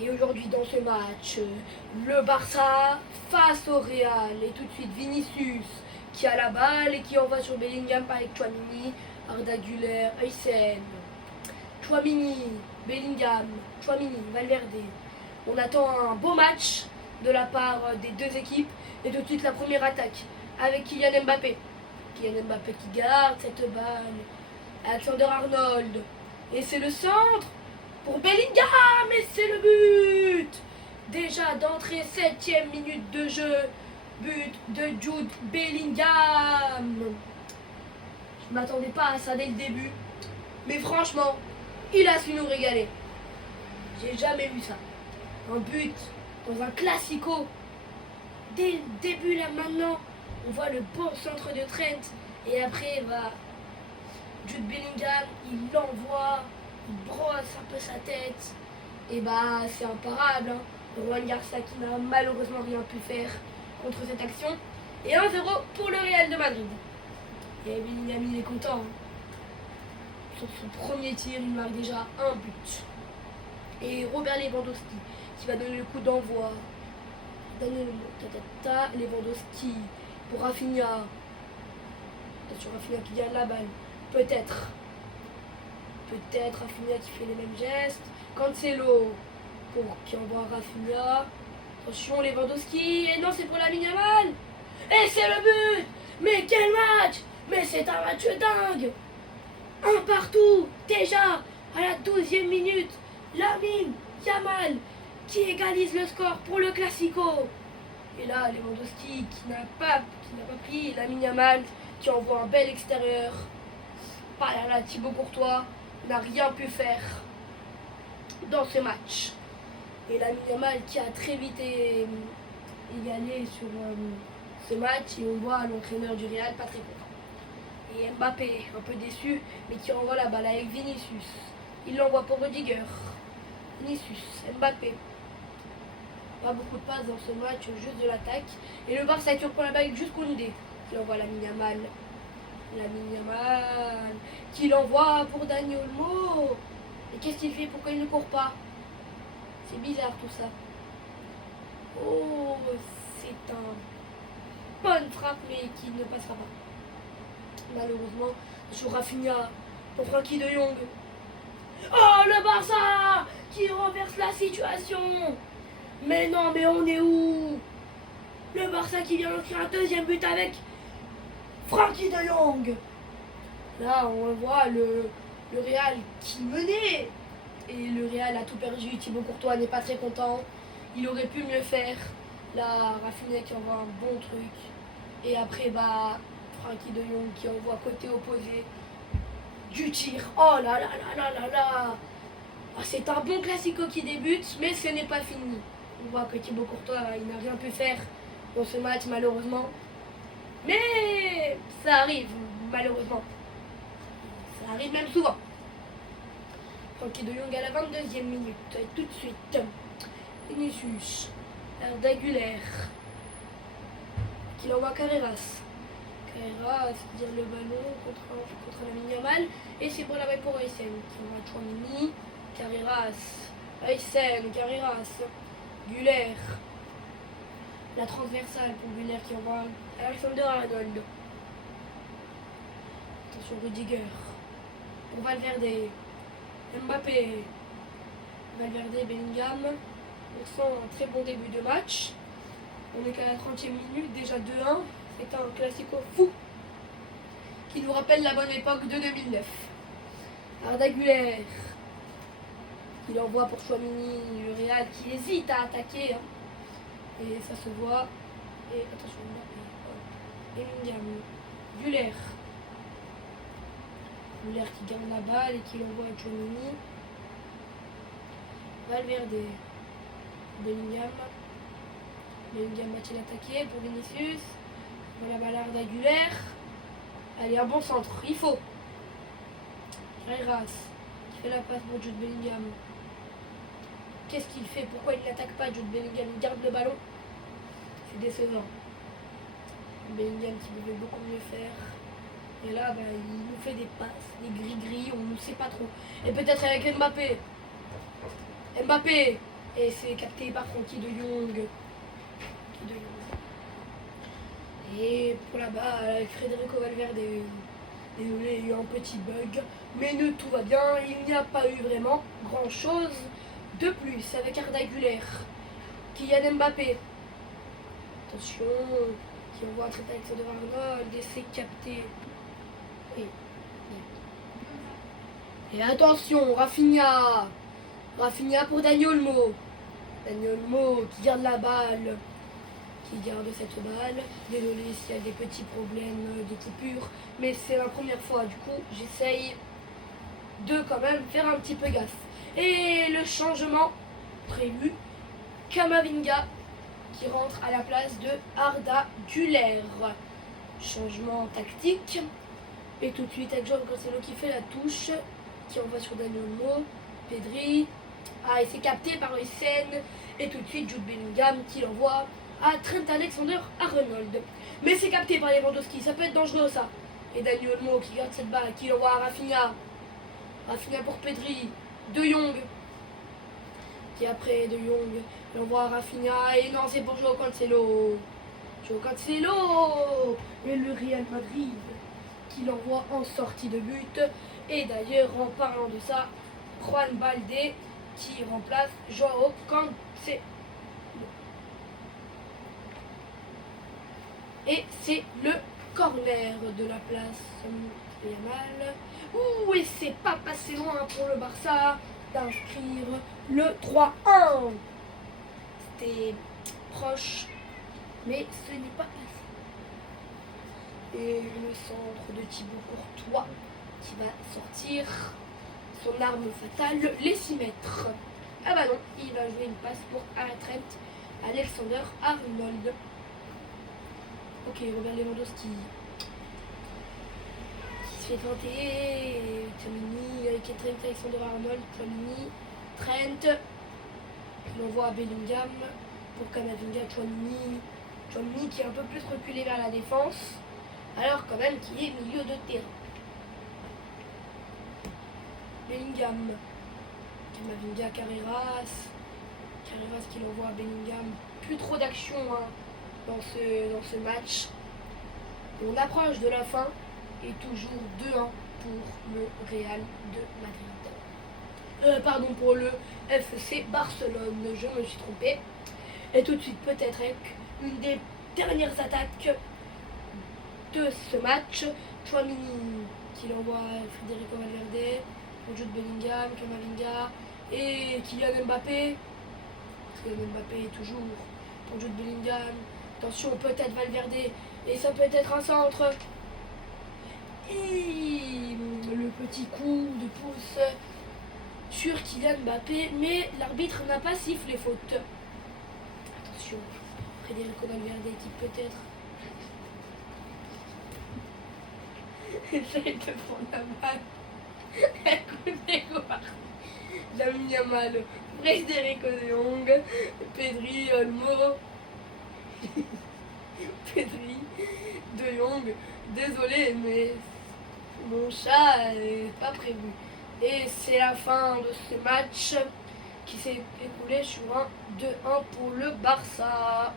Et aujourd'hui dans ce match, le Barça face au Real. Et tout de suite Vinicius qui a la balle et qui envoie sur Bellingham avec Tchouaméni, Arda Güler, Aysen. Tchouaméni, Bellingham, Tchouaméni, Valverde. On attend un beau match de la part des deux équipes. Et tout de suite la première attaque avec Kylian Mbappé. Kylian Mbappé qui garde cette balle. Alexander Arnold. Et c'est le centre pour Bellingham. Et c'est le but. Déjà d'entrée, 7e minute de jeu. But de Jude Bellingham. Je ne m'attendais pas à ça dès le début. Mais franchement, il a su nous régaler. J'ai jamais vu ça. Un but dans un classico. Dès le début, là, maintenant, on voit le bon centre de Trent. Et après, Jude Bellingham, il l'envoie, il brosse un peu sa tête. Et c'est imparable. Juan Garcia qui n'a malheureusement rien pu faire contre cette action. Et 1-0 pour le Real de Madrid. Et Bellingham, il est content. Sur son premier tir, il marque déjà un but. Et Robert Lewandowski qui va donner le coup d'envoi. Lewandowski pour Rafinha. Attention, Rafinha qui gagne la balle. Peut-être Rafinha qui fait les mêmes gestes. Cancelo qui envoie Rafinha. Attention, Lewandowski. Et non, c'est pour Lamine Yamal. Et c'est le but. Mais quel match. Mais c'est un match dingue. Un partout. Déjà à la 12e minute. Lamine Yamal qui égalise le score pour le Classico. Et là, Lewandowski qui n'a pas pris Lamine Yamal qui envoie un bel extérieur. Là, Thibaut Courtois n'a rien pu faire dans ce match. Et Lamine Yamal qui a très vite égalé sur ce match. Et on voit l'entraîneur du Real pas très content. Et Mbappé, un peu déçu, mais qui renvoie la balle avec Vinicius. Il l'envoie pour Rudiger. Vinicius, Mbappé. Pas beaucoup de passes dans ce match, juste de l'attaque. Et le Barça qui reprend la balle jusqu'au idée. Il envoie Lamine Yamal. Qui l'envoie pour Dani Olmo. Et qu'est-ce qu'il fait? Pourquoi il ne court pas? C'est bizarre tout ça. Oh, c'est un bonne frappe mais qui ne passera pas. Malheureusement, sur Rafinha pour Frenkie de Jong. Oh, le Barça qui renverse la situation. Mais non, mais on est où? Le Barça qui vient d'inscrire un deuxième but avec Frenkie de Jong. Là, on voit le Real qui menait. Et le Real a tout perdu. Thibaut Courtois n'est pas très content. Il aurait pu mieux faire. Là, Rafinha qui envoie un bon truc. Et après, Frenkie de Jong qui envoie côté opposé du tir. Oh là là là là là là. C'est un bon classico qui débute, mais ce n'est pas fini. On voit que Thibaut Courtois, il n'a rien pu faire dans ce match, malheureusement. Mais ça arrive, malheureusement. Ça arrive même souvent. Frenkie de Jong à la 22e minute. Et tout de suite, Vinicius, Arda Güler, qui l'envoie Carreras. Carreras qui tire le ballon contre Lamine Yamal. Et c'est pour la balle pour Aysen, qui envoie Tchouaméni. Carreras, Aysen, Carreras, Güler. La transversale pour Güler qui envoie Alexander Arnold. Attention, Rudiger. Pour Valverde. Mbappé. Valverde, Bellingham. On sent un très bon début de match. On est qu'à la 30e minute, déjà 2-1. C'est un classico fou qui nous rappelle la bonne époque de 2009. Arda Güler. Il envoie pour Tchouaméni, le Real qui hésite à attaquer. Et ça se voit. Et attention, Bellingham, Güler. Güler qui garde la balle et qui l'envoie à Tchouaméni. Valverde. Bellingham. Bellingham va-t-il attaquer pour Vinicius? Voilà la balle à Arda Güler. Allez, un bon centre, il faut. Carreras qui fait la passe pour Jude Bellingham. Qu'est-ce qu'il fait? Pourquoi il n'attaque pas Jude Bellingham? Il garde le ballon. C'est décevant. Bellingham qui pouvait beaucoup mieux faire. Et là, il nous fait des passes, des gris-gris, on ne sait pas trop. Et peut-être avec Mbappé. Mbappé Et c'est capté par Frankie de Jong. Et pour la balle, Federico Valverde. Désolé, il y a eu un petit bug. Mais tout va bien. Il n'y a pas eu vraiment grand chose de plus avec Arda Güler. Kylian Mbappé. Attention. Qui envoie un trait Alexander Arnold. Et c'est capté. Et attention, Rafinha. Rafinha pour Daniel Olmo. Daniel Olmo qui garde la balle. Qui garde cette balle. Désolé s'il y a des petits problèmes de coupure. Mais c'est la première fois. Du coup, j'essaye de quand même faire un petit peu gaffe. Et le changement prévu. Camavinga qui rentre à la place de Arda Güler. Changement tactique. Et tout de suite avec João Cancelo qui fait la touche. Qui envoie sur Daniel Olmo. Pedri. Ah, et c'est capté par Essène. Et tout de suite Jude Bellingham qui l'envoie à Trent Alexander-Arnold. Mais c'est capté par Lewandowski. Ça peut être dangereux ça. Et Daniel Olmo qui garde cette balle. Qui l'envoie à Rafinha. Rafinha pour Pedri. De Jong. Qui après De Jong l'envoie à Rafinha. Et non, c'est pour João Cancelo. João Cancelo. Et le Real Madrid qui l'envoie en sortie de but. Et d'ailleurs, en parlant de ça, Juan Balde qui remplace João Cancelo. Et c'est le corner de la place Yamal. Ouh, et c'est pas passé loin pour le Barça d'inscrire le 3-1. C'était proche, mais ce n'est pas passé. Et le centre de Thibaut Courtois qui va sortir son arme fatale, les 6 mètres. Ah bah non, il va jouer une passe pour Trent Alexander-Arnold. Ok, Robert Lewandowski qui se fait tenter. Tchouaméni avec Trent Alexander-Arnold. Trent qui l'envoie à Bellingham pour Camavinga. Tchouaméni qui est un peu plus reculé vers la défense, alors quand même qui est milieu de terrain. Bellingham, Camavinga, Carreras qui l'envoie à Bellingham. Plus trop d'action dans ce match. Et on approche de la fin et toujours 2-1 pour le Real de Madrid. Pardon, pour le FC Barcelone, je me suis trompé. Et tout de suite, peut-être avec une des dernières attaques de ce match. Tchouaméni qui l'envoie à Federico Valverde. Pour Jude Bellingham, Camavinga et Kylian Mbappé. Kylian Mbappé toujours pour Jude Bellingham. Attention, peut-être Valverde. Et ça peut être un centre. Et le petit coup de pouce sur Kylian Mbappé. Mais l'arbitre n'a pas sifflé faute. Attention, Federico Valverde qui peut-être essaye de prendre la balle. Lamine Yamal, Federico de Jong, Pedri, Olmo, Pedri, de Jong. Désolé, mais mon chat n'est pas prévu. Et c'est la fin de ce match qui s'est écoulé sur un 2-1 pour le Barça.